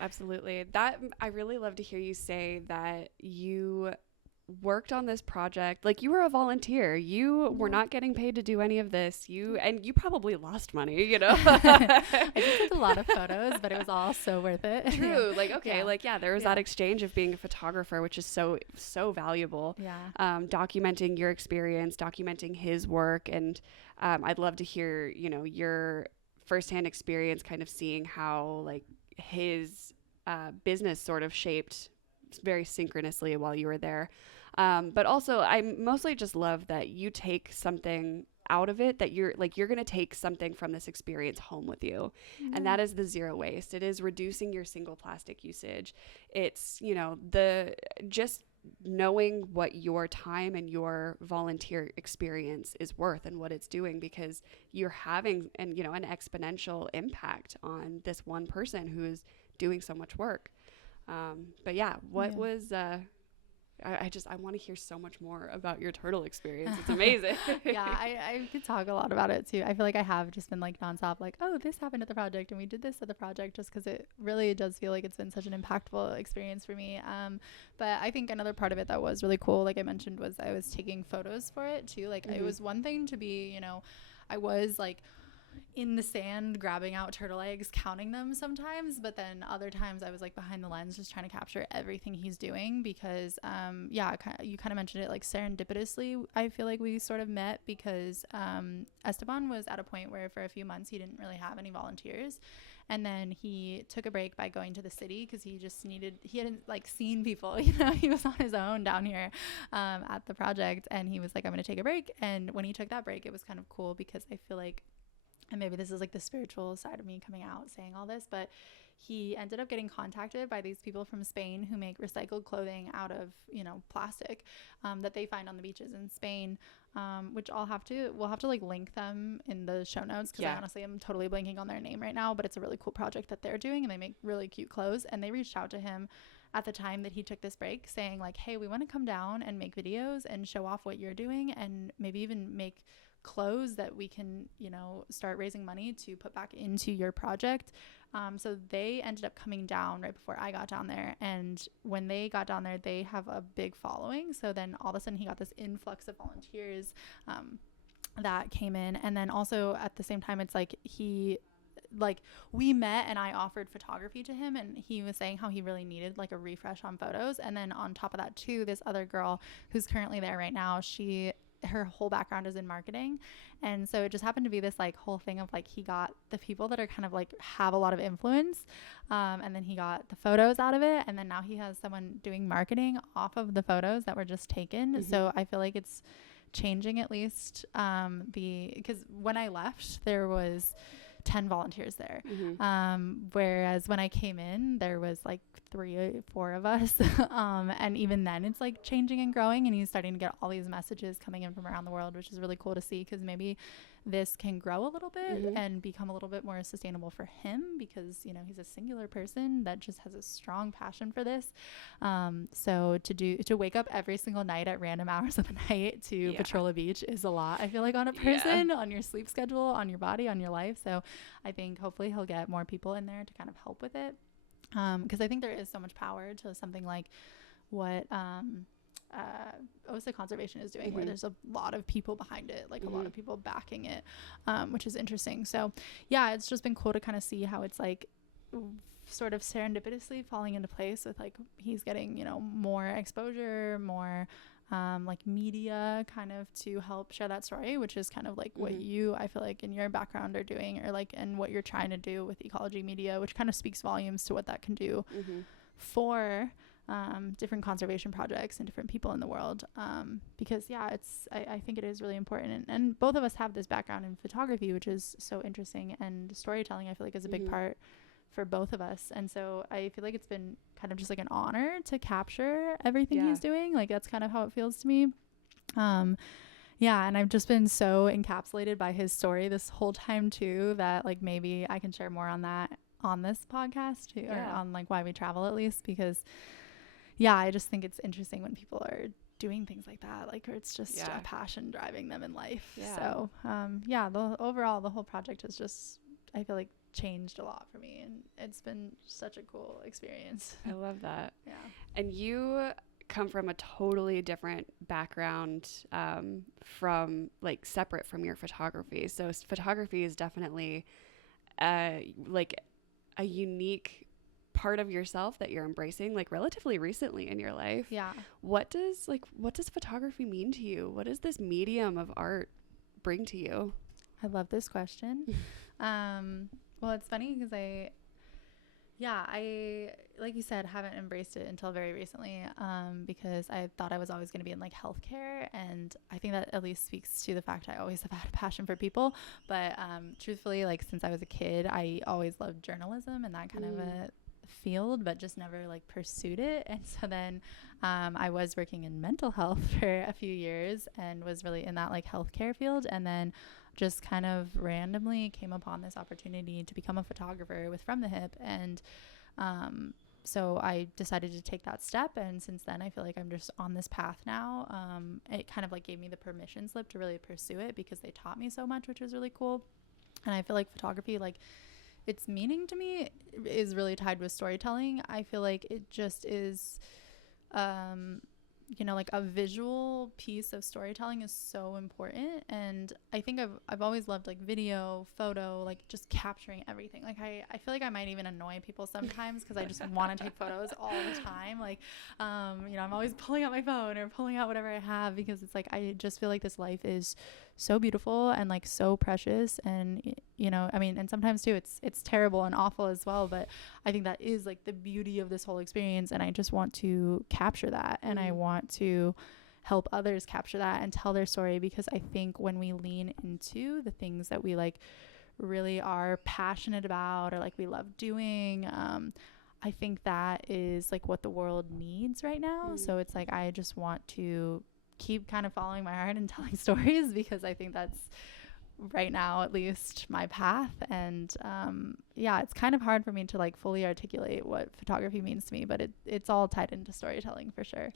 Absolutely. That I really love to hear you say that you worked on this project like you were a volunteer. You were not getting paid to do any of this. You probably lost money, I did take a lot of photos, but it was all so worth it. True. There was that exchange of being a photographer, which is so valuable. Documenting your experience, documenting his work, and I'd love to hear your firsthand experience, kind of seeing how like his business sort of shaped very synchronously while you were there. But also I mostly just love that you take something out of it, that you're going to take something from this experience home with you. And that is the zero waste. It is reducing your single plastic usage. It's, the just knowing what your time and your volunteer experience is worth and what it's doing, because you're having an exponential impact on this one person who is doing so much work. But yeah, was I want to hear so much more about your turtle experience. It's amazing. Yeah, I could talk a lot about it too. I feel like I have just been like nonstop, like, oh, this happened at the project and we did this at the project, just because it really does feel like it's been such an impactful experience for me. But I think another part of it that was really cool, like I mentioned, was I was taking photos for it too. Like it was one thing to be, I was like in the sand grabbing out turtle eggs, counting them sometimes, but then other times I was like behind the lens just trying to capture everything he's doing, because you kind of mentioned it, like serendipitously I feel like we sort of met, because Esteban was at a point where for a few months he didn't really have any volunteers, and then he took a break by going to the city because he hadn't like seen people, he was on his own down here at the project, and he was like, I'm gonna take a break. And when he took that break, it was kind of cool, because I feel like, and maybe this is like the spiritual side of me coming out saying all this, but he ended up getting contacted by these people from Spain who make recycled clothing out of, plastic that they find on the beaches in Spain, which we'll have to like link them in the show notes, because I honestly am totally blanking on their name right now, but it's a really cool project that they're doing, and they make really cute clothes. And they reached out to him at the time that he took this break, saying like, hey, we want to come down and make videos and show off what you're doing, and maybe even make clothes that we can, start raising money to put back into your project. So they ended up coming down right before I got down there. And when they got down there, they have a big following. So then all of a sudden he got this influx of volunteers that came in. And then also at the same time, it's like we met and I offered photography to him, and he was saying how he really needed like a refresh on photos. And then on top of that too, this other girl who's currently there right now, her whole background is in marketing, and so it just happened to be this like whole thing of like he got the people that are kind of like have a lot of influence, and then he got the photos out of it, and then now he has someone doing marketing off of the photos that were just taken. So I feel like it's changing, at least because when I left there was 10 volunteers there, whereas when I came in there was like 3 or 4 of us, and even then it's like changing and growing, and he's starting to get all these messages coming in from around the world, which is really cool to see, because maybe this can grow a little bit and become a little bit more sustainable for him, because he's a singular person that just has a strong passion for this. So to wake up every single night at random hours of the night to patrol a beach is a lot, I feel like, on a person, on your sleep schedule, on your body, on your life. So I think hopefully he'll get more people in there to kind of help with it, because I think there is so much power to something like what OSA conservation is doing, where there's a lot of people behind it, like a lot of people backing it, which is interesting. So yeah, it's just been cool to kind of see how it's like sort of serendipitously falling into place with like he's getting more exposure, more like media kind of to help share that story, which is kind of like what you, I feel like, in your background are doing, or like, and what you're trying to do with ecology media, which kind of speaks volumes to what that can do for different conservation projects and different people in the world, because I think it is really important, and both of us have this background in photography, which is so interesting, and storytelling I feel like is a big part for both of us. And so I feel like it's been kind of just like an honor to capture everything he's doing. Like that's kind of how it feels to me. And I've just been so encapsulated by his story this whole time too, that like maybe I can share more on that on this podcast too, or on like Why We Travel, at least, because I just think it's interesting when people are doing things like that, like, or it's just a passion driving them in life. So the whole project has just, I feel like, changed a lot for me, and it's been such a cool experience. I love that. And you come from a totally different background, from like separate from your photography. So photography is definitely like a unique part of yourself that you're embracing like relatively recently in your life. What does photography mean to you? What does this medium of art bring to you? I love this question. Well, it's funny because Yeah, I, like you said, haven't embraced it until very recently, because I thought I was always going to be in like healthcare. And I think that at least speaks to the fact I always have had a passion for people. But truthfully, like since I was a kid, I always loved journalism and that kind of a field, but just never like pursued it. And so then I was working in mental health for a few years and was really in that like healthcare field. And then just kind of randomly came upon this opportunity to become a photographer with From the Hip. And so I decided to take that step. And since then, I feel like I'm just on this path now. It kind of like gave me the permission slip to really pursue it because they taught me so much, which was really cool. And I feel like photography, like its meaning to me is really tied with storytelling. I feel like it just is, like a visual piece of storytelling is so important. And I think I've always loved like video, photo, like just capturing everything. Like I feel like I might even annoy people sometimes because I just want to take photos all the time. Like, I'm always pulling out my phone or pulling out whatever I have because it's like, I just feel like this life is so beautiful and like so precious. And, and sometimes too, it's terrible and awful as well. But I think that is like the beauty of this whole experience. And I just want to capture that. And I want to help others capture that and tell their story, because I think when we lean into the things that we like really are passionate about or like we love doing, I think that is like what the world needs right now. So it's like, I just want to keep kind of following my heart and telling stories, because I think that's right now at least my path. And it's kind of hard for me to like fully articulate what photography means to me, but it's all tied into storytelling for sure.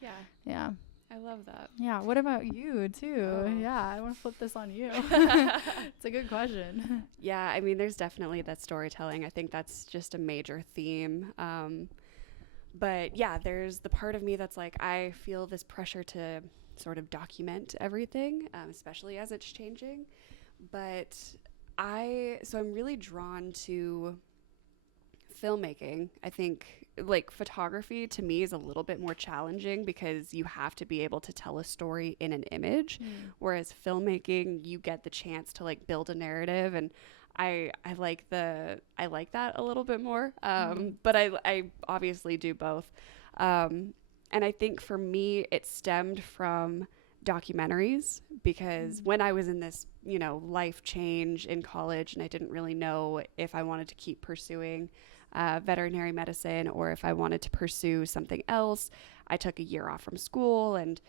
Yeah, I love that. Yeah, what about you too? Yeah, I want to flip this on you. It's a good question. Yeah, I mean, there's definitely that storytelling. I think that's just a major theme. But yeah, there's the part of me that's like, I feel this pressure to sort of document everything, especially as it's changing. But I'm really drawn to filmmaking. I think like photography to me is a little bit more challenging because you have to be able to tell a story in an image, whereas filmmaking, you get the chance to like build a narrative. And I like that a little bit more. But I obviously do both. And I think for me, it stemmed from documentaries, because when I was in this, life change in college, and I didn't really know if I wanted to keep pursuing veterinary medicine or if I wanted to pursue something else, I took a year off from school and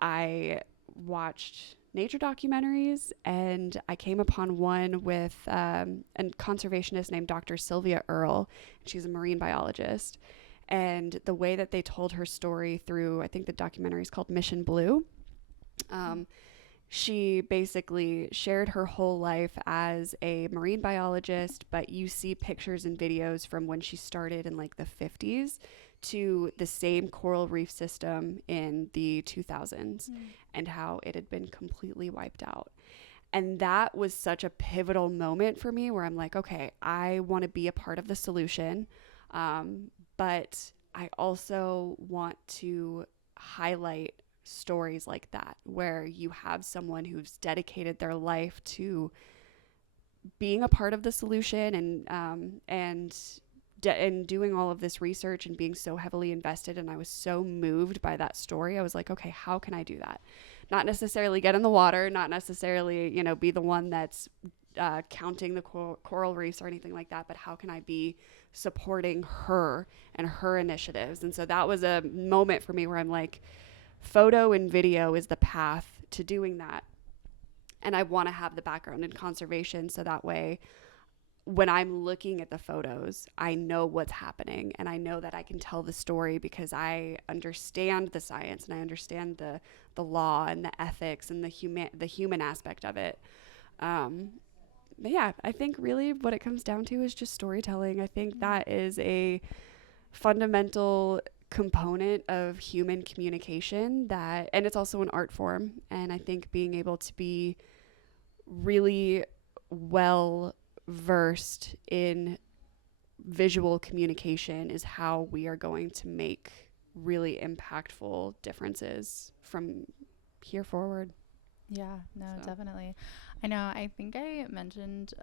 I watched nature documentaries, and I came upon one with a conservationist named Dr. Sylvia Earle. She's a marine biologist. And the way that they told her story through, I think the documentary is called Mission Blue. She basically shared her whole life as a marine biologist, but you see pictures and videos from when she started in like the 50s to the same coral reef system in the 2000s and how it had been completely wiped out. And that was such a pivotal moment for me where I'm like, okay, I want to be a part of the solution. But I also want to highlight stories like that, where you have someone who's dedicated their life to being a part of the solution and doing all of this research and being so heavily invested. And I was so moved by that story. I was like, okay, how can I do that? Not necessarily get in the water, not necessarily, be the one that's counting the coral reefs or anything like that, but how can I be supporting her and her initiatives? And so that was a moment for me where I'm like, photo and video is the path to doing that. And I want to have the background in conservation, so that way when I'm looking at the photos, I know what's happening and I know that I can tell the story because I understand the science and I understand the law and the ethics and the human aspect of it. But yeah, I think really what it comes down to is just storytelling. I think that is a fundamental component of human communication, and it's also an art form. And I think being able to be really well versed in visual communication is how we are going to make really impactful differences from here forward. Yeah, no, definitely. I know. I think I mentioned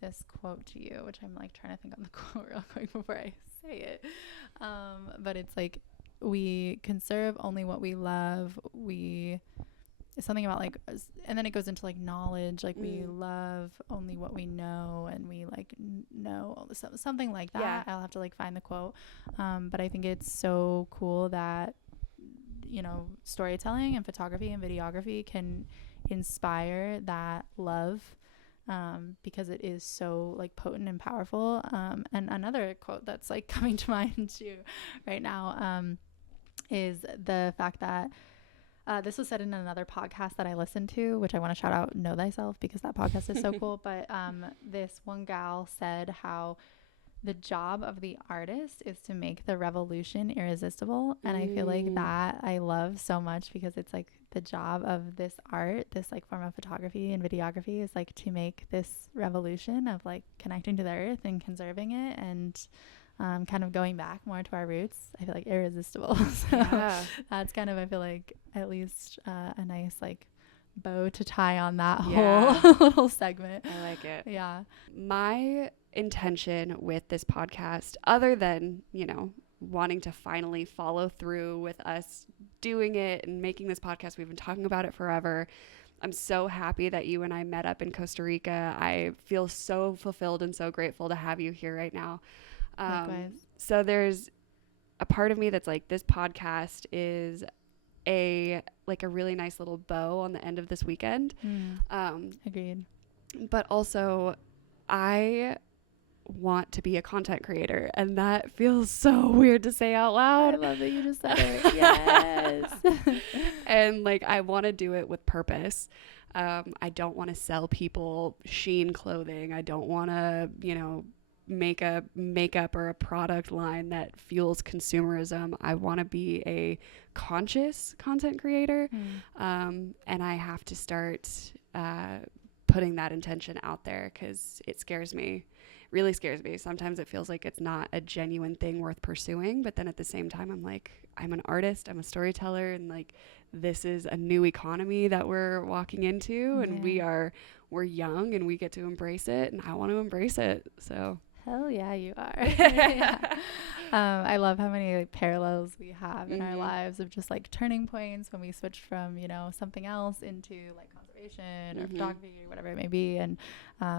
this quote to you, which I'm like trying to think on the quote real quick before I say it. But it's like, we conserve only what we love. It's something about like, and then it goes into like knowledge. Like we love only what we know, and we like know all this stuff. Something like that. Yeah. I'll have to like find the quote. But I think it's so cool that, you know, storytelling and photography and videography can inspire that love, because it is so like potent and powerful. And another quote that's like coming to mind too right now is the fact that this was said in another podcast that I listened to, which I want to shout out, Know Thyself, because that podcast is so cool. But this one gal said how the job of the artist is to make the revolution irresistible. And I feel like that I love so much, because it's like the job of this art, this like form of photography and videography, is like to make this revolution of like connecting to the earth and conserving it, and kind of going back more to our roots. I feel like irresistible. So yeah. That's kind of, I feel like, at least a nice like bow to tie on that whole little segment. I like it. Yeah. My intention with this podcast, other than, you know, wanting to finally follow through with us doing it and making this podcast, we've been talking about it forever. I'm so happy that you and I met up in Costa Rica. I feel so fulfilled and so grateful to have you here right now. Likewise. So there's a part of me that's like, this podcast is a really nice little bow on the end of this weekend. Agreed. But also, I want to be a content creator, and that feels so weird to say out loud. I love that you just said it. Yes. And like, I want to do it with purpose. I don't want to sell people Shein clothing. I don't want to, you know, make a makeup or a product line that fuels consumerism. I want to be a conscious content creator. And I have to start putting that intention out there, because it scares me. Really scares me. Sometimes it feels like it's not a genuine thing worth pursuing, but then at the same time, I'm like, I'm an artist, I'm a storyteller, and like, this is a new economy that we're walking into, and we're young, and we get to embrace it, and I want to embrace it. So hell yeah, you are. Yeah. I love how many like parallels we have in our lives, of just like turning points when we switched from, you know, something else into like conservation or photography or whatever it may be. And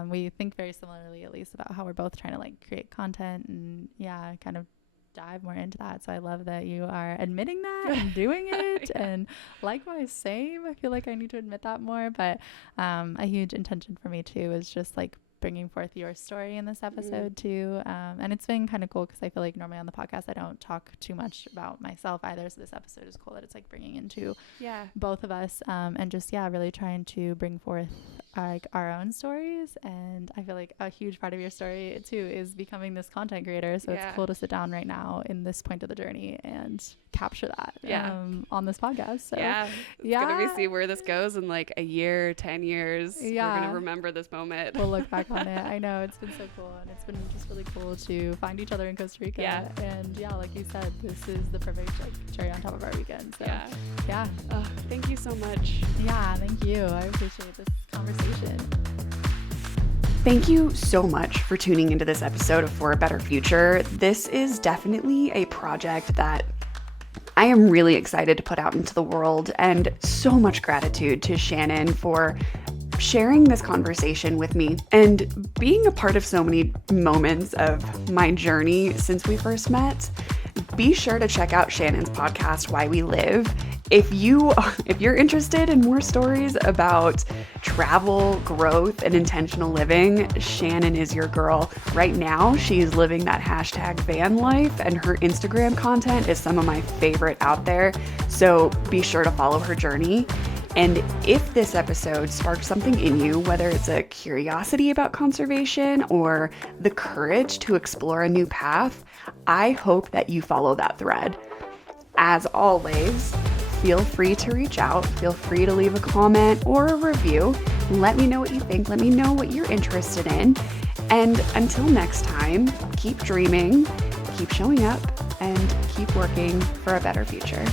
we think very similarly, at least, about how we're both trying to like create content and kind of dive more into that. So I love that you are admitting that and doing it. And likewise, same. I feel like I need to admit that more. But a huge intention for me too is just like bringing forth your story in this episode too. And it's been kind of cool, because I feel like normally on the podcast I don't talk too much about myself either. So this episode is cool that it's like bringing into both of us, and just really trying to bring forth like our own stories. And I feel like a huge part of your story too is becoming this content creator. So it's cool to sit down right now in this point of the journey and capture that on this podcast. So it's gonna be see where this goes in like a year, 10 years. We're gonna remember this moment. We'll look back on it. I know, it's been so cool, and it's been just really cool to find each other in Costa Rica. And like you said, this is the perfect like cherry on top of our weekend. So thank you so much. Thank you. I appreciate this conversation. Thank you so much for tuning into this episode of For a Better Future. This is definitely a project that I am really excited to put out into the world, and so much gratitude to Shannon for sharing this conversation with me and being a part of so many moments of my journey since we first met. Be sure to check out Shannon's podcast, Why We Live. If you're interested in more stories about travel, growth, and intentional living, Shannon is your girl. Right now, she's living that hashtag van life, and her Instagram content is some of my favorite out there. So be sure to follow her journey. And if this episode sparked something in you, whether it's a curiosity about conservation or the courage to explore a new path, I hope that you follow that thread. As always, feel free to reach out. Feel free to leave a comment or a review. Let me know what you think. Let me know what you're interested in. And until next time, keep dreaming, keep showing up, and keep working for a better future.